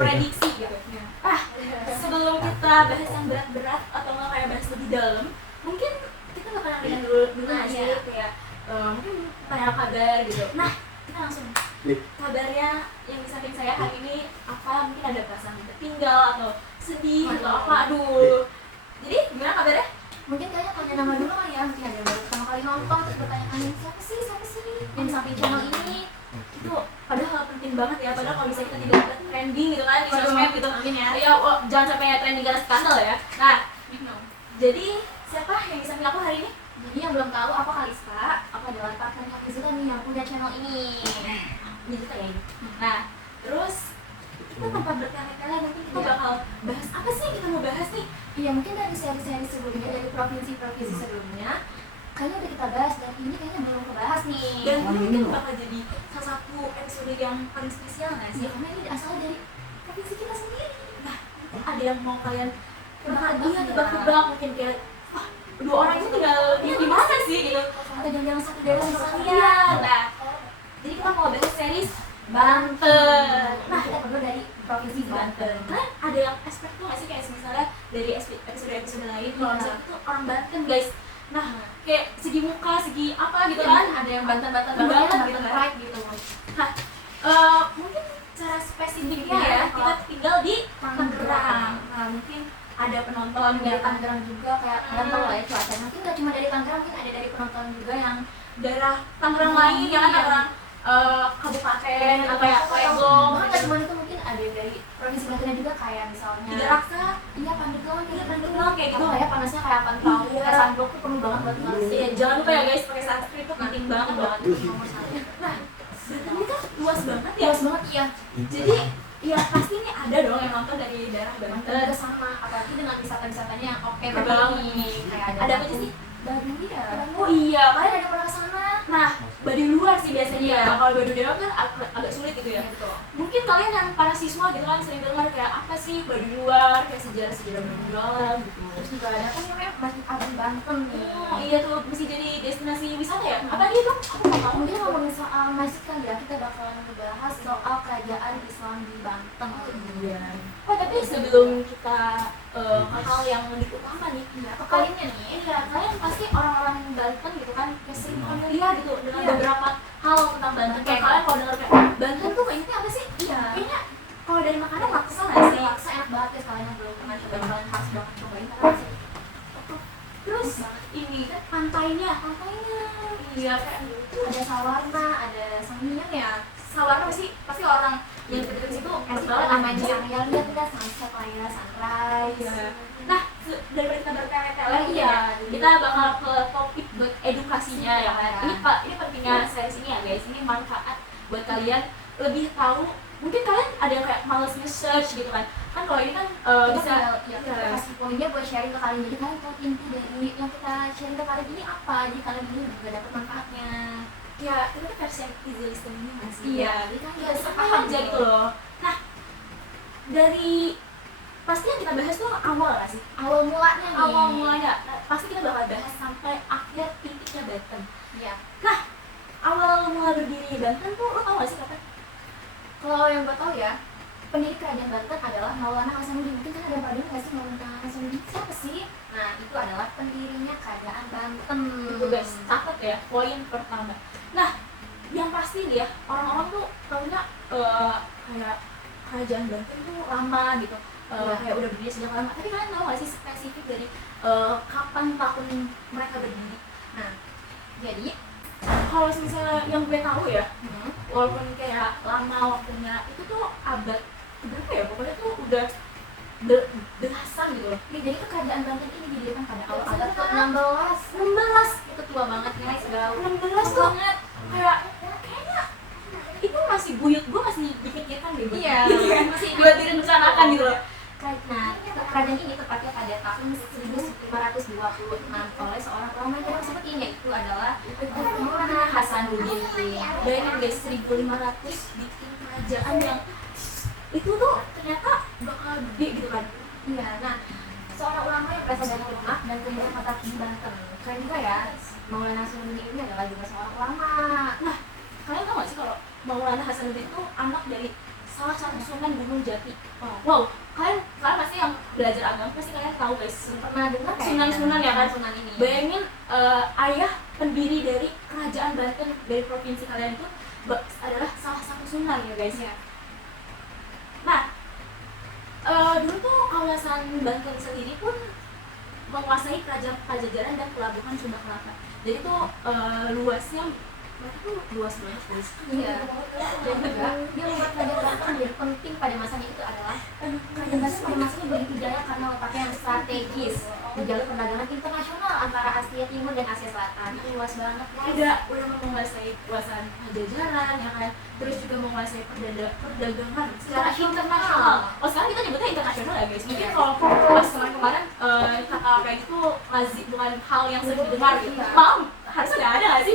prediksi gitu. Sebelum kita bahas yang berat-berat atau nggak kayak bahas lebih dalam, mungkin kita bakalan dengar dulu aja kayak mungkin tanya kabar gitu. Nah, kita langsung kabarnya yang di samping saya hari ini apa, mungkin ada perasaan tertinggal atau sedih atau apa, aduh. Jadi gimana kabarnya? Mungkin kayaknya tanya nama dulu kali ya, mungkin ada yang baru pertama kali nonton terus bertanya-tanya siapa sih yang di samping channel ini. Itu padahal penting banget ya, padahal kalau bisa kita tidak dapat trending gitu kan di sosmed gitu. Amin ya. Ya, jangan sampai ya trending karena skandal ya. Nah, jadi siapa yang di samping aku hari ini? Jadi yang belum tahu, aku Kalista, aku adalah partner Hafizuka nih yang punya channel ini. Ini kita ya ini. Nah, terus kita tanpa bertele-tele nanti kita bakal bahas apa sih yang kita mau bahas nih? Iya, mungkin dari seri-seri sebelumnya, dari provinsi-provinsi sebelumnya kayaknya udah kita bahas, dan ini kayaknya belum kebahas nih. Dan ini mungkin bakal jadi salah satu episode yang paling spesial nggak sih? Ya, karena ini asal dari provinsi kita sendiri. Nah, ada yang mau kalian tebak-tebak mungkin kayak dua orang itu tinggal di mana sih gitu? Atau jangan satu daerah sama Iya. kalian. Nah, jadi kita mau bahas series Banten. Nah, kita perlu dari provinsi Banten. Nah, ada yang expert tuh nggak sih kayak misalnya dari episode lain kalau misalnya itu orang Banten guys. Nah, kayak segi muka, segi apa gitu kan? Ada yang Banten-Banten Banget banget gitu gitu kan? pride gitu. Nah, mungkin cara spesifiknya ya kita tinggal di Tangerang. Nah, mungkin ada penonton Dari Tangerang juga, kayak kalian tahu lah ya cuacanya. Mungkin nggak cuma dari Tangerang, mungkin ada dari penonton juga yang daerah Tangerang lain ya kan, Tangerang kabupaten atau kayak Legong. bahkan nggak cuma itu, mungkin ada dari provinsi Banten juga, kayak misalnya Tiga Raksa, iya Pandeglang, iya Pandeglang kayak gitu. kayak panasnya kayak apa tahu, Iya. kayak sunblock tuh perlu banget buat ngelas. Iya, jangan lupa ya guys, pakai sunscreen itu penting banget loh. Itu nomor satu. Nah, Banten ini kan luas banget ya. Luas banget iya. Jadi ya pasti nih ada dong yang nonton dari daerah Banten Banten. juga sama, apalagi dengan wisata-wisatanya yang oke Banget. banget nih. Kayak Ada apa aja sih? Baduy ya. Oh iya, Kalian ada pernah kesana? nah Baduy luar sih biasanya. Iya. Kalau Baduy dalam kan agak sulit gitu ya. Gitu. Mungkin kalian yang para siswa gitu kan sering dengar kayak apa sih Baduy luar, kayak sejarah-sejarah Baduy dalam gitu. Terus juga ada kan namanya Masjid Agung Banten nih. Oh iya tuh, mesti jadi destinasi wisata ya? Apa dia dong? Aku nggak tahu. Mungkin ngomongin soal masjid kan ya, kita bakalan ngebahas soal kerajaan Islam di Banten. Iya. Oh tapi sebelum kita ke hal yang lebih utama nih, Kalinya nih, iya kalian pasti orang-orang Banten gitu kan kayak sering familiar gitu dengan Iya. beberapa hal tentang Banten. Kayak kalian kalau dengar kayak Banten tuh kayaknya apa sih? Iya. Kayaknya kalau dari makanan laksa nggak sih? Laksa enak banget ya, kalian yang belum pernah cobain, kalian harus banget cobain karena masih Terus ini kan pantainya, iya kayak ada sawarna, ada sangiang ya. Sawarna pasti orang yang deket situ enak Pasti banget kalau namanya namanya. sangiang lihat kita sunset lah ya, sunrise. Iya. Nah, daripada kita bertele-tele Iya. kita bakal ke topik buat edukasinya ya kan. Ini pentingnya series ini ya guys. Ini manfaat buat kalian lebih tahu. Mungkin kalian ada yang kayak males nge-search gitu kan. Kan kalau ini kan bisa kita kasih poinnya buat sharing ke kalian, jadi kalian tahu inti dari yang kita sharing ke kalian ini apa, jadi kalian ini juga dapat manfaatnya. ya itu kan versi yang easy listening nggak sih? Iya, Jadi kan iya, kita paham aja gitu loh. Nah, dari pasti yang kita bahas tuh awal nggak sih? Awal mulanya nih. Awal mulanya pasti kita bakal bahas sampai akhir titiknya Banten. Iya. Nah, awal mula berdiri Banten tuh lo tau gak sih kapan? Kalau yang gue tahu ya, pendiri kerajaan Banten adalah Maulana Hasanuddin. Mungkin kan ada yang pada nggak sih Maulana Hasanuddin siapa sih? Nah, itu adalah pendirinya kerajaan Banten. Itu guys, catat ya, poin pertama. Nah, yang pasti nih ya, orang-orang tuh taunya kayak kerajaan Banten tuh lama gitu. Kayak udah berdiri sejak lama. Tapi kalian tahu gak sih spesifik dari kapan tahun mereka berdiri? Nah, jadi Kalau misalnya yang gue tahu ya, walaupun kayak lama waktunya, itu tuh abad berapa ya? Pokoknya tuh udah belasan gitu loh. ya, jadi kerajaan Banten ini didirikan pada awal abad Abad ke-16. Itu tua banget guys, udah 16 tuh kayak kayaknya itu masih buyut, gue masih dipikirkan deh. Iya, masih buat direncanakan gitu loh. Nah, kerajaan ini tepatnya pada tahun 1526 oleh seorang ulama yang kita sebutin, yaitu adalah Maulana Hasanuddin. Bayangin guys, 1500 bikin kerajaan yang itu tuh ternyata bakal gede gitu kan. Iya, nah seorang ulama yang berasal dari Demak dan kemudian kota di Banten. Keren juga ya, Maulana Hasanuddin ini adalah juga seorang ulama. Nah, kalian tau gak sih kalau Maulana Hasanuddin itu anak dari salah satu Sunan Gunung Jati. Wow, kalian pasti yang belajar agama pasti kalian tahu guys. Pernah dengar kayak Sunan-sunan ya kan? Sunan ini. Bayangin ayah pendiri dari kerajaan Banten dari provinsi kalian itu adalah salah satu sunan ya guys. Ya. Nah, dulu tuh kawasan Banten sendiri pun menguasai kerajaan Pajajaran dan pelabuhan Sunda Kelapa. Jadi tuh luasnya mereka tuh luas banget guys. Iya. Dan juga dia membuat kerajaan Banten menjadi penting pada masanya itu adalah kerajaan Banten pada masanya begitu jaya karena letaknya yang strategis di jalur perdagangan internasional antara Asia Timur dan Asia Selatan. Itu luas banget guys. Udah menguasai kawasan Pajajaran ya kan, terus juga menguasai perdagangan secara internasional. Oh sekarang kita nyebutnya internasional ya guys. Mungkin kalau pas kemarin kata kayak gitu lazim, bukan hal yang sering didengar gitu. Paham? Harusnya nggak ada nggak sih?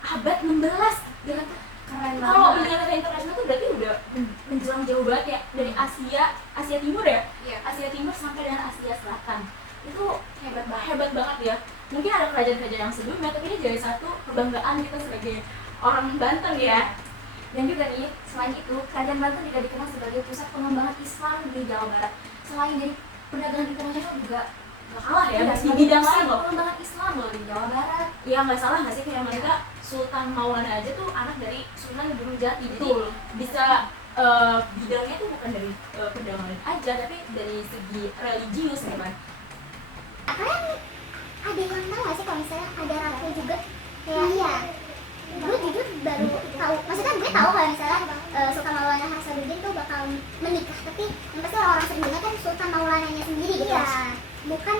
Abad 16 dengan Keren kalau banget. ini internasional tuh berarti udah menjelang jauh banget ya, dari Asia Timur ya, Iya. Asia Timur sampai dengan Asia Selatan. Itu Hebat banget ya. Mungkin ada kerajaan-kerajaan yang sebelumnya, tapi ini jadi satu kebanggaan kita sebagai orang Banten ya. Dan juga nih, selain itu, kerajaan Banten juga dikenal sebagai pusat pengembangan Islam di Jawa Barat. Selain dari perdagangan internasional juga Gak kalah ya, iya, di bidang lain pusat loh. pengembangan Islam loh di Jawa Barat. Ya nggak salah nggak sih, kayak mereka Sultan Maulana aja tuh anak dari Sunan Gunung Jati. Jadi Betul. bisa bidangnya tuh bukan dari perdagangan aja, tapi dari segi religius ya kan. Kalian ada yang tahu nggak sih kalau misalnya ada ratu juga kayak iya gue jujur baru tahu, maksudnya gue tahu kalau misalnya Sultan Maulana Hasanuddin tuh bakal menikah, tapi yang pasti orang-orang sering dengar kan Sultan Maulananya sendiri gitu, bukan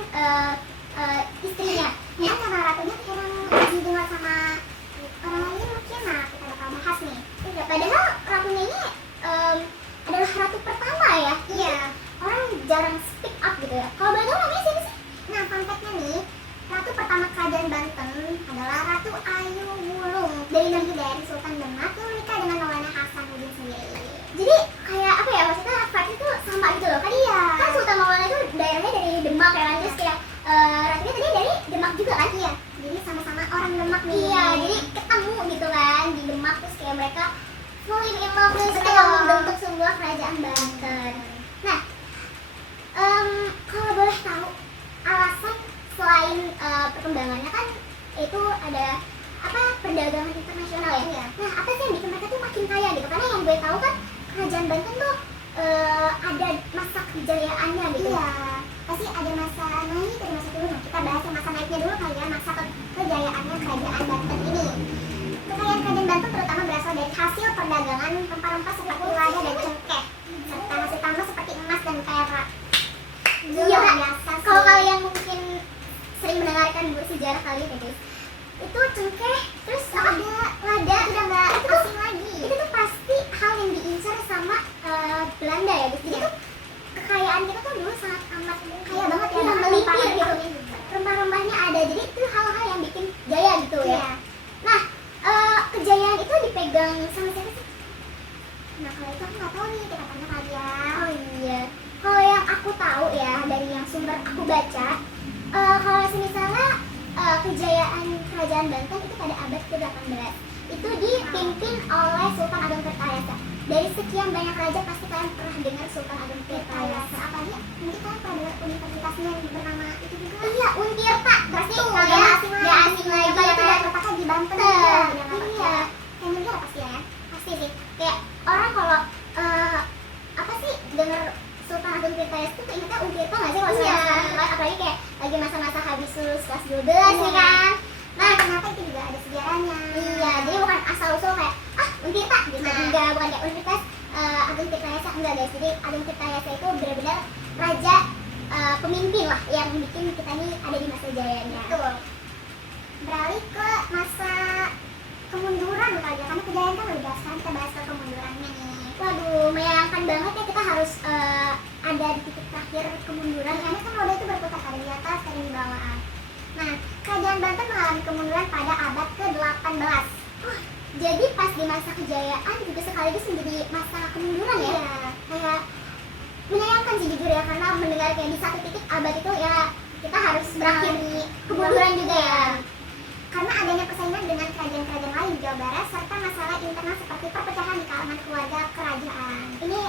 istrinya. Ya karena ratunya emang didengar sama orang lain mungkin, nah kita bakal bahas nih. Padahal ratunya ini adalah ratu pertama ya. Iya. Orang jarang speak up gitu ya. Kalau boleh tahu namanya siapa sih? Nah, fun fact-nya nih, ratu pertama kerajaan Banten adalah Ratu Ayu Wulung dari Sultan Demak yang menikah dengan Maulana Hasanuddin sendiri. Jadi kayak apa ya, maksudnya fact itu sama gitu loh kan? Iya. Kan Sultan Maulana itu daerahnya dari Demak ya kan, terus kayak ratunya tadi dari Demak juga kan? Iya. Jadi sama-sama orang Demak nih. Iya. Jadi ketemu gitu kan di Demak, terus kayak mereka falling in love, terus kayak membentuk sebuah kerajaan Banten. Nah, kalau boleh tahu alasan selain perkembangannya kan itu ada apa, perdagangan internasional ya. Nah, apa sih yang bikin mereka tuh makin kaya gitu? Karena yang gue tahu kan kerajaan Banten tuh ada masa kejayaannya gitu. Iya. Pasti ada masa naik, ada masa turun. Nah, kita bahas yang masa naiknya dulu kali ya, masa kejayaannya kerajaan Banten ini. Kekayaan kerajaan Banten terutama berasal dari hasil perdagangan rempah-rempah seperti lada dan cengkeh, serta hasil tambah seperti emas dan perak. Gila, kalau kalian mungkin sering mendengarkan sejarah kali ya guys, itu cengkeh, terus ada lada, udah nggak asing lagi. Itu tuh pasti hal yang diincar sama Belanda ya guys. Jadi tuh kekayaan kita tuh dulu sangat amat kaya banget ya, melipir gitu. Rempah-rempahnya ada, jadi itu hal-hal yang bikin jaya gitu ya. Nah, kejayaan itu dipegang sama siapa sih? Nah, kalau itu aku nggak tahu nih, kita tanya kali ya. Oh iya. Kalau yang aku tahu ya dari yang sumber aku baca, kalau misalnya kejayaan kerajaan Banten itu pada abad ke-18 itu dipimpin oleh Sultan Agung Tirtayasa. Dari sekian banyak raja pasti kalian pernah dengar Sultan Agung Tirtayasa. Apalagi mungkin kalian pernah dengar universitasnya yang bernama itu juga. Iya, Untirta. Pasti kalian asing lagi. Kalau itu terletaknya di Banten. Iya, yang benar pasti ya. Pasti sih. Kayak orang kalau apa sih dengar Sultan Agung Tirtayasa itu ingatnya Untirta nggak sih? Iya. Apalagi kayak lagi masa-masa habis lulus kelas 12 nih kan. Nah, kenapa itu juga ada sejarahnya. Iya, jadi bukan asal-usul kayak Untirta gitu. Enggak, bukan kayak Universitas Agung Tirtayasa, enggak guys. Jadi Agung Tirtayasa itu benar-benar raja pemimpin lah yang bikin kita nih ada di masa jayanya. Betul. Beralih ke masa kemunduran kali ya, karena kejayaan kan udah, sekarang kita bahas ke kemundurannya nih. Waduh, menyayangkan banget ya kita harus ada di titik terakhir kemunduran, karena kan roda itu berputar, ada di atas, ada di bawah. Nah, kerajaan Banten mengalami kemunduran pada abad ke-18. Jadi pas di masa kejayaan juga sekaligus menjadi masa kemunduran ya. Iya. Kayak menyayangkan sih jujur ya, karena mendengar kayak di satu titik abad itu ya kita harus berakhir di kemunduran juga ya. karena adanya persaingan dengan kerajaan-kerajaan lain di Jawa Barat serta masalah internal seperti perpecahan di kalangan keluarga kerajaan. Ini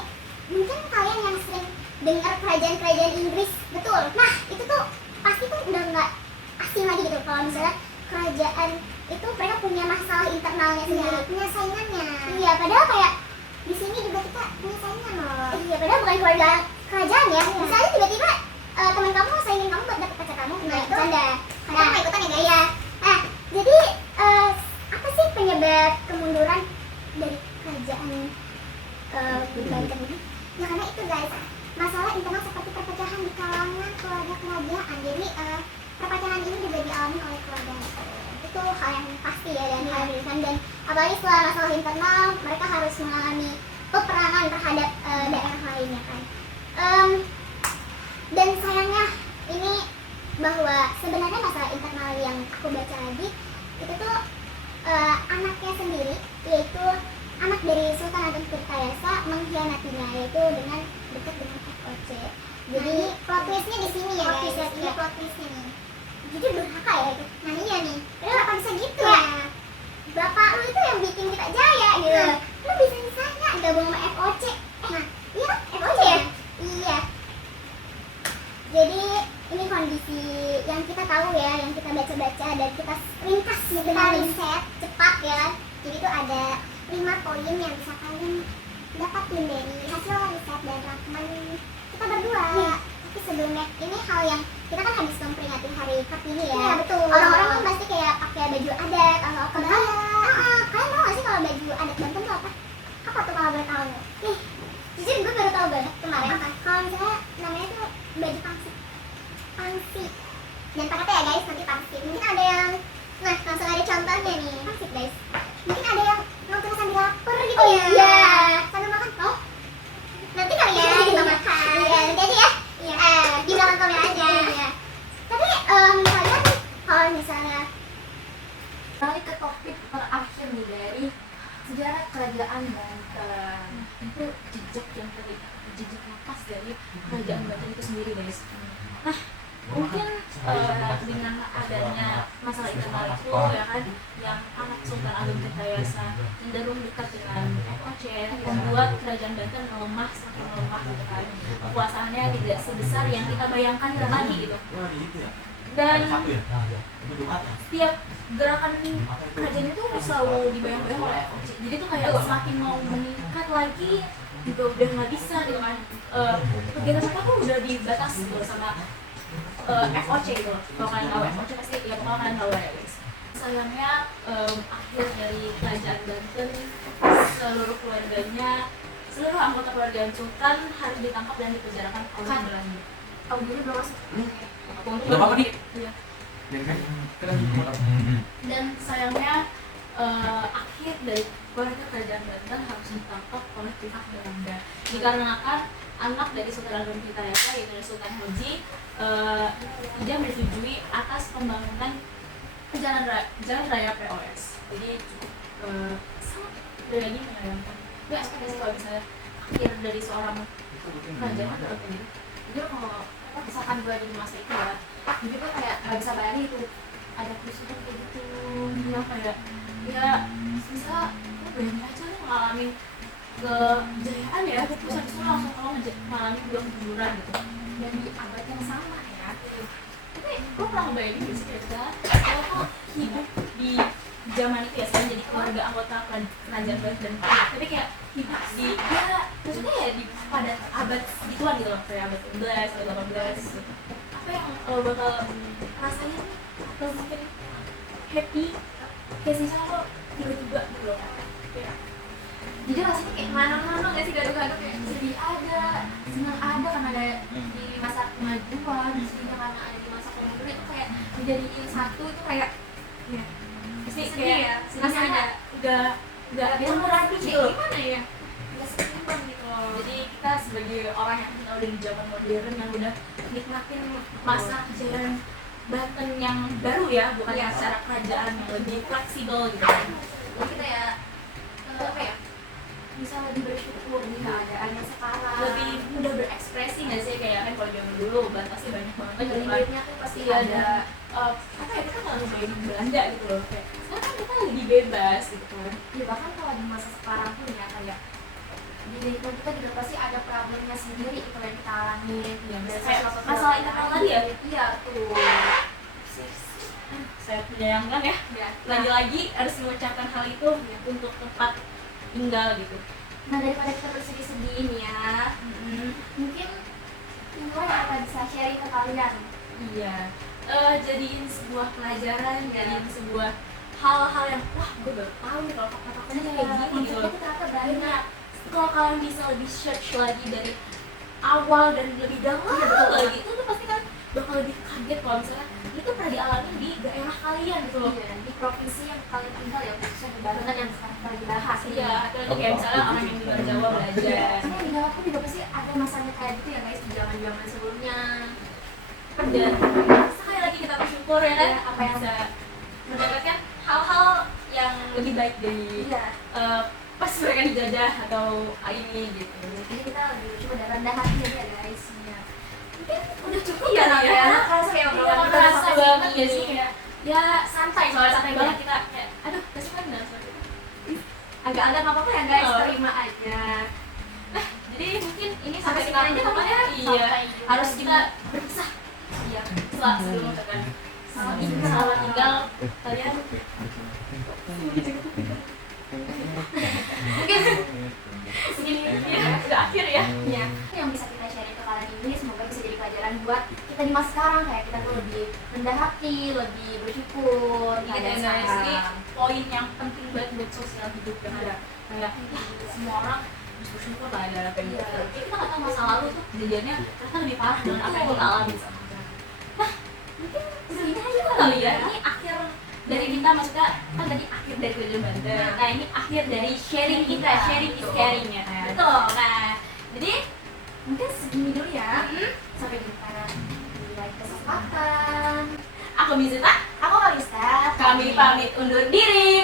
mungkin kalian yang sering dengar kerajaan-kerajaan Inggris, betul. Nah, itu tuh pasti tuh udah nggak asing lagi gitu kalau misalnya kerajaan itu mereka punya masalah internalnya sendiri, punya saingannya. Iya, padahal kayak di sini juga kita punya saingan loh. Iya, padahal bukan keluarga kerajaan ya. Misalnya tiba-tiba teman kamu saingin kamu buat dapet pacar kamu, nah itu ada. Kadang nggak ikutan ya guys. Iya. Nah, jadi apa sih penyebab kemunduran dari kerajaan Banten ini? Ya karena itu guys, masalah internal seperti perpecahan di kalangan keluarga kerajaan. Jadi perpecahan ini juga dialami oleh keluarga. Itu hal yang pasti ya dan dihadirkan, dan apalagi setelah masalah internal mereka harus mengalami peperangan terhadap daerah lainnya kan. Dan sayangnya ini bahwa sebenarnya masalah internal yang aku baca lagi itu tuh anaknya sendiri, yaitu anak dari Sultan Agung Tirtayasa mengkhianatinya, yaitu dengan dekat dengan FOC. Jadi plot twistnya di sini ya guys. Ini plot twistnya nih. Jadi durhaka ya itu. Nah iya nih. Kenapa bisa gitu ya? Bapak lu itu yang bikin kita jaya gitu. Lu bisa-bisanya gabung sama FOC. Nah, iya kan FOC ya? Iya. Jadi ini kondisi yang kita tahu ya, yang kita baca-baca dan kita ringkas, kita riset cepat ya kan. Jadi itu ada 5 poin yang bisa kalian dapatin dari hasil riset dan rangkuman kita berdua. Tapi sebelumnya, ini hal yang kita kan habis memperingati Hari Kartini ya. Iya betul. Orang-orang kan pasti kayak pakai baju adat atau kebaya. Kalian tahu gak sih kalau baju adat Banten itu apa? Apa tuh kalau boleh tahu? Nih, jujur gue baru tahu banget kemarin. Kalau misalnya namanya tuh baju pangsi. Pangsi. Dan pakai ya guys, nanti pangsi. Mungkin ada yang, nah langsung ada contohnya nih. Pangsi guys. Mungkin ada yang nonton sambil lapar gitu ya. Iya. Sambil makan. Oh. Nanti kali ya kita makan. Iya, nanti aja ya. Iya. Di belakang kamera aja. Iya. Tapi kalian kalau misalnya balik ke topik terakhir nih dari sejarah kerajaan Banten, itu jejak yang tadi, jejak nafas dari kerajaan Banten itu sendiri guys. Nah, mungkin dengan adanya masalah internal itu ya kan, yang anak Sultan Agung Tirtayasa cenderung dekat dengan FOC, membuat kerajaan Banten melemah, semakin melemah gitu kan. Kekuasaannya tidak sebesar yang kita bayangkan lagi gitu. Dan setiap gerakan kerajaan itu selalu dibayang-bayang oleh FOC. Jadi tuh kayak semakin mau meningkat lagi juga udah nggak bisa gitu kan. Kegiatan mereka tuh udah dibatasi gitu sama FOC gitu. Kalau kalian tahu FOC pasti ya pokoknya kalian tahu ya guys. Sayangnya akhir dari kerajaan Banten, seluruh keluarganya, seluruh anggota keluarga Sultan harus ditangkap dan dipenjarakan oleh Belanda. tahu diri belum masuk. Gak apa-apa nih. Iya. Dan sayangnya akhir dari keluarga kerajaan Banten harus ditangkap oleh pihak Belanda dikarenakan anak dari Sultan Agung Tirtayasa, yaitu Sultan Hoji, tidak menyetujui atas pembangunan jalan raya POS. Jadi sangat lagi menyayangkan. Gue ekspektasi kalau misalnya akhir dari seorang kerajaan atau gitu. Jadi kalau misalkan gue di masa itu ya, jadi gue kayak nggak bisa bayangin itu ada kerusuhan kayak gitu. Ya kayak ya bisa lo bayangin aja lo ngalamin kejayaan ya, terus habis itu langsung kalau ngalamin kemunduran gitu. Dan di abad yang sama ya. Tapi gue pernah ngebayangin sih kira-kira kalau lo hidup di zaman itu ya, sekarang jadi keluarga anggota kerajaan Banten, tapi kayak hidup di ya maksudnya ya di pada abad gituan gitu loh, kayak abad 11 atau 18 gitu. Apa yang lo bakal rasain atau mungkin happy kayak misalnya lo tiba-tiba gitu loh kayak, jadi rasanya kayak mana-mana gak sih, gaduh-gaduh kayak sedih ada, senang ada karena ada di masa kemajuan, sedih karena ada di masa kemunduran, itu kayak menjadi satu, itu kayak ya pasti kayak ya, rasanya udah ketemu lagi gitu, gimana ya, udah seimbang gitu loh. Jadi kita sebagai orang yang kita udah di zaman modern yang udah nikmatin masa kejayaan Banten yang baru ya, bukan ya, secara kerajaan yang lebih fleksibel gitu kan. Jadi kita ya apa ya, bisa lebih bersyukur di keadaannya sekarang, lebih mudah berekspresi nggak sih, kayak kan kalau zaman dulu batasnya banyak banget, limitnya tuh pasti ada apa ya, kita nggak ngebayangin Belanda gitu loh, kayak sekarang kan kita lebih bebas gitu kan. Ya bahkan kalau di masa sekarang pun ya kayak di lingkungan kita juga pasti ada problemnya sendiri itu yang kita alami. Ya, Dari kayak sosial masalah internal tadi ya. Iya tuh. Saya menyayangkan ya, Ya. lagi-lagi harus mengucapkan hal itu untuk tempat tinggal gitu. Nah daripada kita bersedih-sedih nih ya, mungkin Imron apa bisa sharing ke kalian? Iya, jadiin sebuah pelajaran, jadiin sebuah hal-hal yang wah gue baru tahu nih kalau kata-katanya kayak gini gitu loh. Ternyata banyak. Kalau kalian bisa lebih search lagi dari awal dan lebih dalam lagi, itu tuh pasti kan bakal lebih kaget kalau misalnya itu pernah dialami di daerah kalian gitu loh. Iya, di provinsi yang kalian tinggal ya, khususnya di Banten yang sekarang kita lagi bahas. Iya, atau lagi kayak misalnya orang yang di luar Jawa belajar. Karena di Jawa pun juga pasti ada masanya kayak gitu ya guys, di zaman-zaman sebelumnya. Dan sekali lagi kita bersyukur ya kan, Iya, apa yang bisa mendapatkan hal-hal yang lebih baik dari Iya. pas mereka dijajah atau ini gitu. Jadi kita lebih coba dan rendah hati aja ya guys. Iya. Mungkin udah cukup Iya, kali ya. ya. Kerasa kayak Iya, obrolan kita kerasa sampai banget sini. ya sih, kayak ya santai, soalnya santai Iya. banget kita kayak aduh besok kan nggak suara kita. Agak-agak nggak apa-apa ya guys, Oh. terima aja. Jadi mungkin ini Sampai sampai sini kita aja tutup kali ya. iya, Sampai jumpa harus di- kita berpisah. Iya, sebelum mengucapkan selamat tinggal kalian. Mungkin Segini ya, udah akhir ya. ya yang bisa kita share ke kalian ini semoga bisa jadi pelajaran buat kita di masa sekarang, kayak kita tuh lebih rendah hati, lebih bersyukur. Iya pada dan guys, sekarang. ini poin yang penting banget buat sosial hidup yang ada kayak semua orang harus bersyukur lah ada apa yang Iya. kita nggak tahu masa lalu tuh kejadiannya ternyata lebih parah dengan apa yang kita alami sama sekarang. Nah mungkin segini aja kali ya, ini akhir dari kita, maksudnya kan tadi akhir dari Kejadian Banten, nah ini akhir dari sharing kita, sharing is caring ya kan. Betul. Nah jadi Mungkin segini dulu ya. mm, Sampai jumpa di lain kesempatan. aku Mizita, Aku Kalista. kami pamit undur diri.